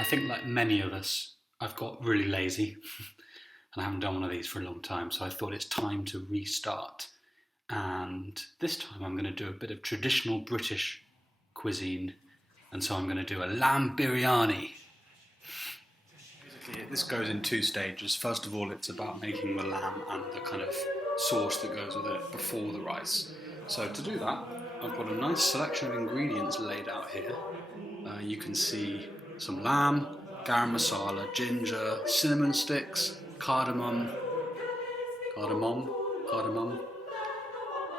I think, like many of us, I've got really lazy and I haven't done one of these for a long time, so I thought it's time to restart. And this time I'm going to do a bit of traditional British cuisine, and so I'm going to do a lamb biryani. Basically, this goes in two stages. First of all, it's about making the lamb and the kind of sauce that goes with it before the rice. So to do that, I've got a nice selection of ingredients laid out here. You can see some lamb, garam masala, ginger, cinnamon sticks, cardamom,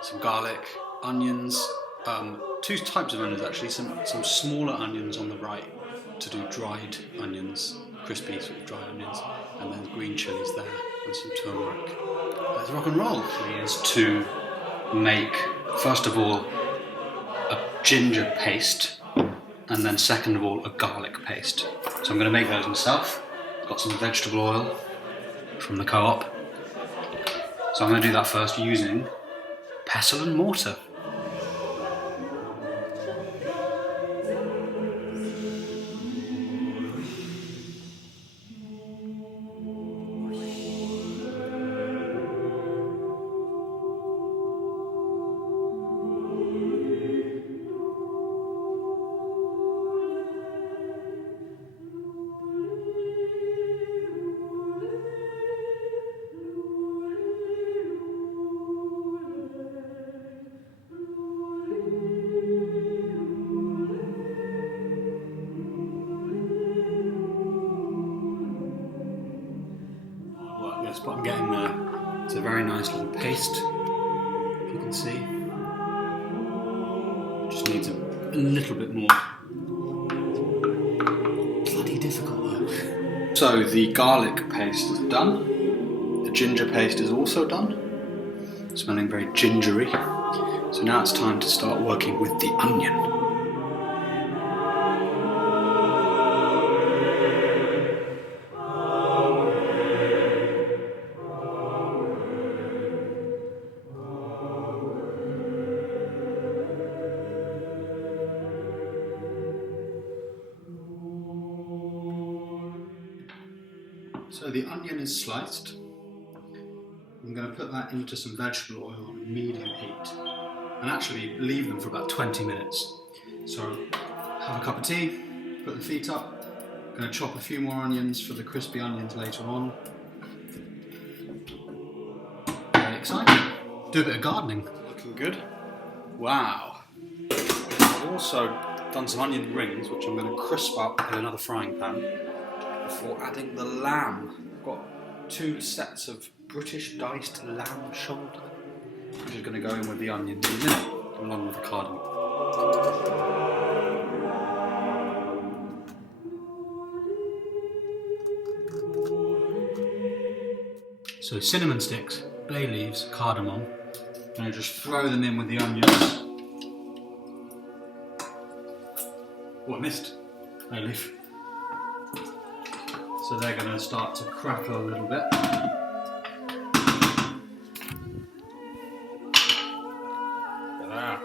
some garlic, onions, two types of onions actually, some smaller onions on the right to do dried onions, crispy sort of dried onions, and then green chilies there and some turmeric. Let's rock and roll. Is to make, first of all, a ginger paste, and then second of all a garlic paste. So I'm going to make those myself. Got some vegetable oil from the co-op. So I'm going to do that first using pestle and mortar. But I'm getting there. It's a very nice little paste, if you can see. Just needs a little bit more. Bloody difficult though. So the garlic paste is done. The ginger paste is also done. Smelling very gingery. So now it's time to start working with the onion. So the onion is sliced. I'm going to put that into some vegetable oil on medium heat and actually leave them for about 20 minutes. So have a cup of tea, put the feet up. I'm going to chop a few more onions for the crispy onions later on. Very exciting. Do a bit of gardening. Looking good. Wow. I've also done some onion rings, which I'm going to crisp up in another frying pan before adding the lamb. I've got 2 sets of British diced lamb shoulder, which is going to go in with the onions in a minute, along with the cardamom. So cinnamon sticks, bay leaves, cardamom, and I just throw them in with the onions. Oh, I missed bay leaf. So they're going to start to crackle a little bit. Look at that.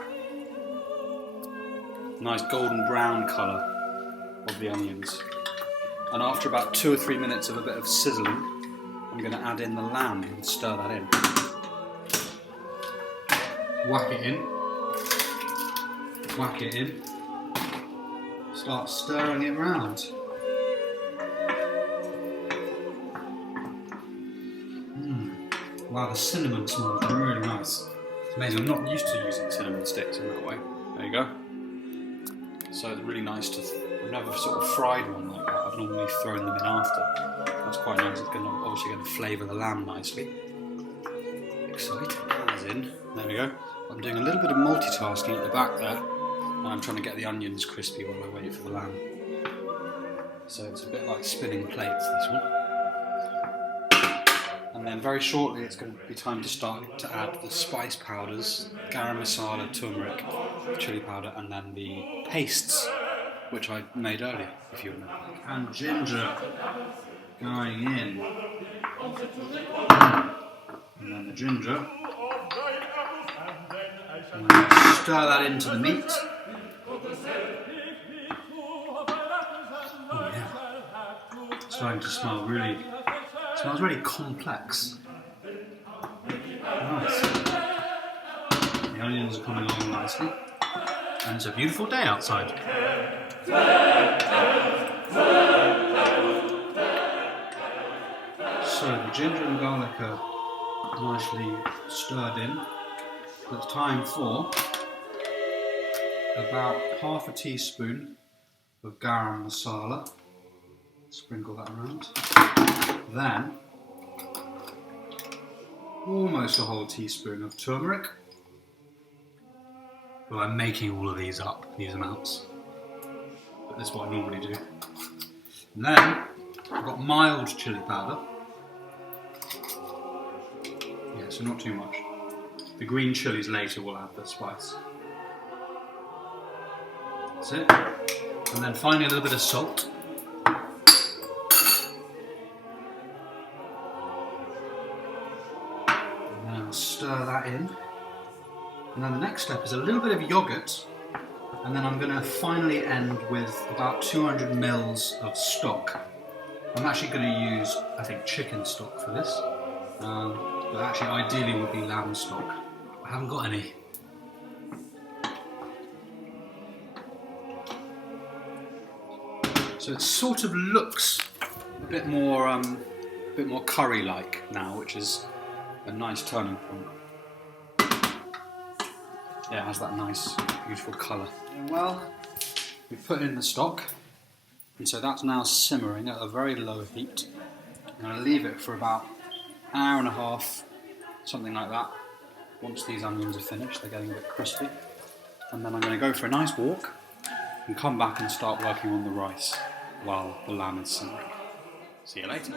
Nice golden brown colour of the onions. And after about 2 or 3 minutes of a bit of sizzling, I'm going to add in the lamb and stir that in. Whack it in. Whack it in. Start stirring it round. Wow, the cinnamon smells really nice. It's amazing. I'm not used to using cinnamon sticks in that way. There you go. So it's really nice to. I've never sort of fried one like that. I've normally thrown them in after. That's quite nice. It's obviously going to flavour the lamb nicely. Exciting. As in, there we go. I'm doing a little bit of multitasking at the back there, and I'm trying to get the onions crispy while I wait for the lamb. So it's a bit like spinning plates, this one. And then very shortly it's going to be time to start to add the spice powders, garam masala, turmeric, chili powder, and then the pastes, which I made earlier, if you remember. And ginger going in. And then the ginger. And then stir that into the meat. Oh yeah. starting to smell really, it smells really complex. Nice. The onions are coming along nicely, and it's a beautiful day outside. So the ginger and garlic are nicely stirred in. It's time for about half a teaspoon of garam masala. Sprinkle that around. Then almost a whole teaspoon of turmeric. Well, I'm making all of these up, these amounts, but this is what I normally do. And then I've got mild chili powder. Yeah, so not too much. The green chilies later will add the spice. That's it. And then finally a little bit of salt. And then I'll stir that in. And then the next step is a little bit of yogurt. And then I'm going to finally end with about 200 mils of stock. I'm actually going to use, I think, chicken stock for this. But actually ideally would be lamb stock. I haven't got any. So it sort of looks a bit more curry-like now, which is a nice turning point. Yeah, it has that nice, beautiful colour. Well, we put in the stock, and so that's now simmering at a very low heat. I'm going to leave it for about an hour and a half, something like that. Once these onions are finished, they're getting a bit crispy. And then I'm going to go for a nice walk and come back and start working on the rice while the lamb is simmering. See you later.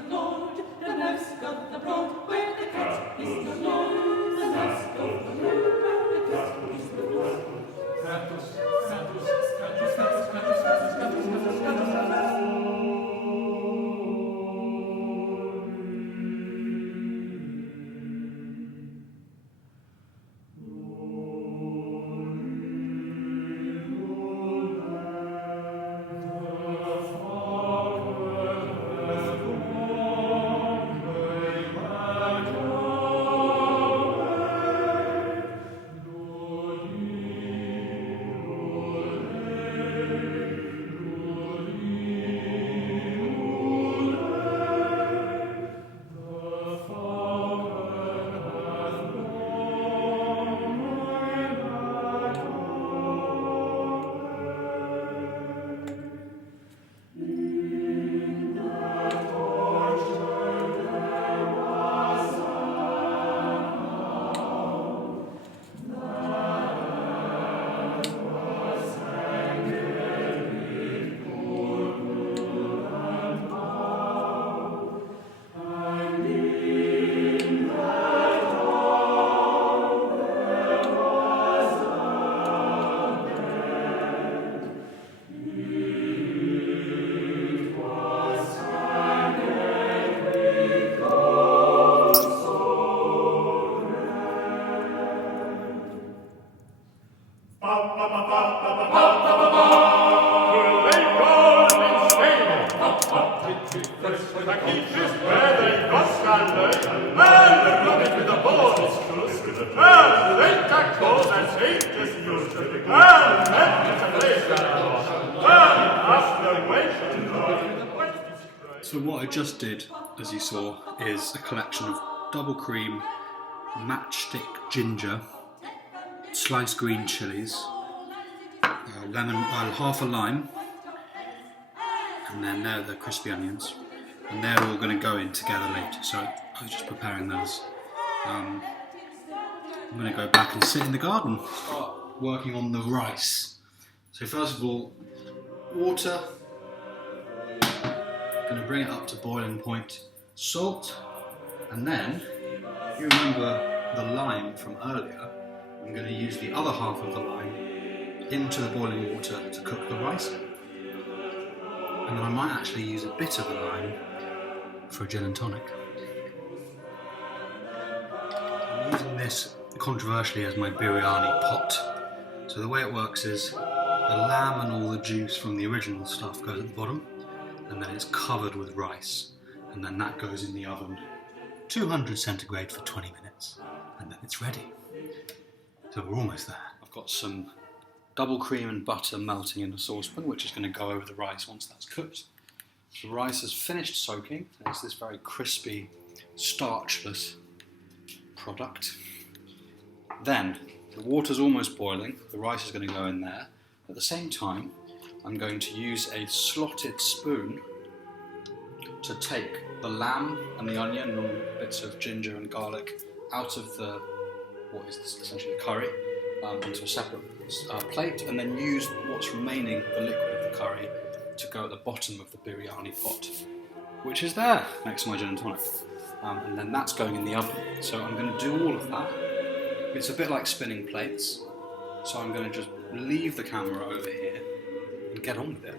So what I just did, as you saw, is a collection of double cream, matchstick ginger, sliced green chilies, lemon, half a lime, and then there are the crispy onions, and they're all going to go in together later, so I was just preparing those. I'm going to go back and sit in the garden, start working on the rice. So first of all, water, going to bring it up to boiling point, salt, and then, if you remember the lime from earlier, I'm going to use the other half of the lime into the boiling water to cook the rice. And then I might actually use a bit of the lime for a gin and tonic. I'm using this controversially as my Byrani pot. So the way it works is the lamb and all the juice from the original stuff goes at the bottom, and then it's covered with rice, and then that goes in the oven, 200 centigrade for 20 minutes, and then it's ready. So we're almost there. I've got some double cream and butter melting in a saucepan, which is going to go over the rice once that's cooked. The rice has finished soaking, and it's this very crispy, starchless product. Then, the water's almost boiling, the rice is going to go in there. At the same time, I'm going to use a slotted spoon to take the lamb and the onion and bits of ginger and garlic out of what is essentially the curry onto a separate plate, and then use what's remaining, the liquid of the curry, to go at the bottom of the biryani pot, which is there next to my gin and tonic. And then that's going in the oven. So I'm going to do all of that. It's a bit like spinning plates, so I'm going to just leave the camera over here and get on with it.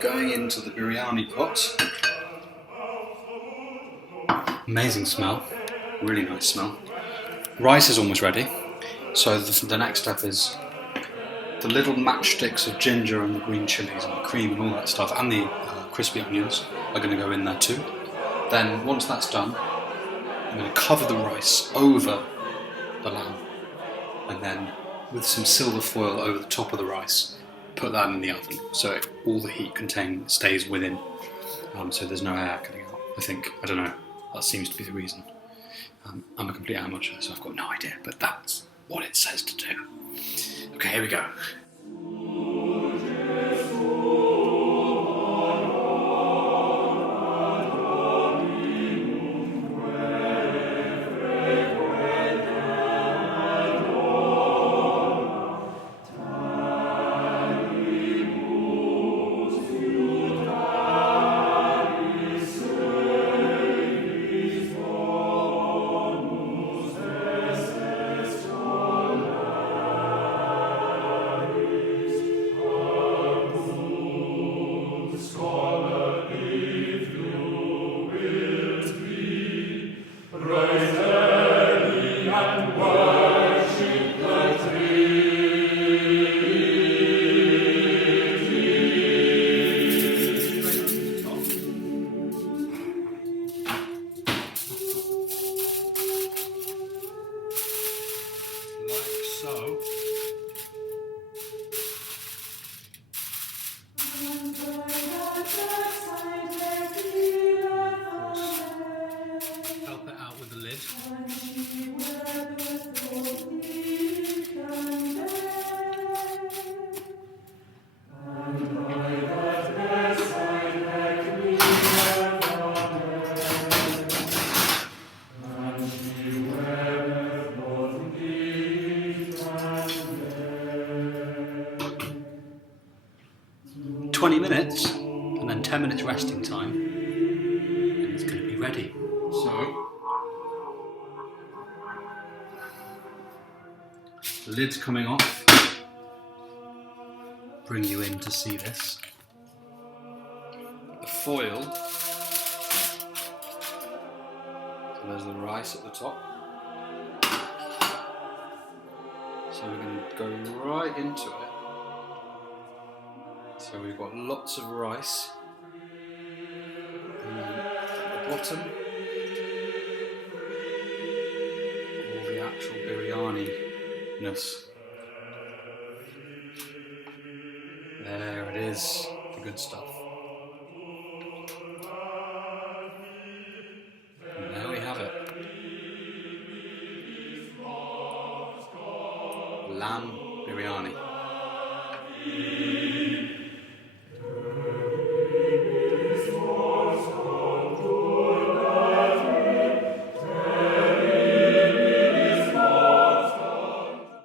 Going into the biryani pot. Amazing smell, really nice smell. Rice is almost ready, so the next step is the little matchsticks of ginger and the green chilies and the cream and all that stuff, and the crispy onions are going to go in there too. Then once that's done, I'm going to cover the rice over the lamb, and then with some silver foil over the top of the rice, put that in the oven so all the heat contained stays within, so there's no air coming out. I don't know, that seems to be the reason. I'm a complete amateur, so I've got no idea, but that's what it says to do. Okay, here we go. 20 minutes and then 10 minutes resting time, and it's going to be ready. So, the lid's coming off. Bring you in to see this. The foil. So there's the rice at the top. So we're going to go right into it. So we've got lots of rice. And then bottom. All the actual Byrani-ness. There it is, the good stuff. And there we have it. Lamb Byrani.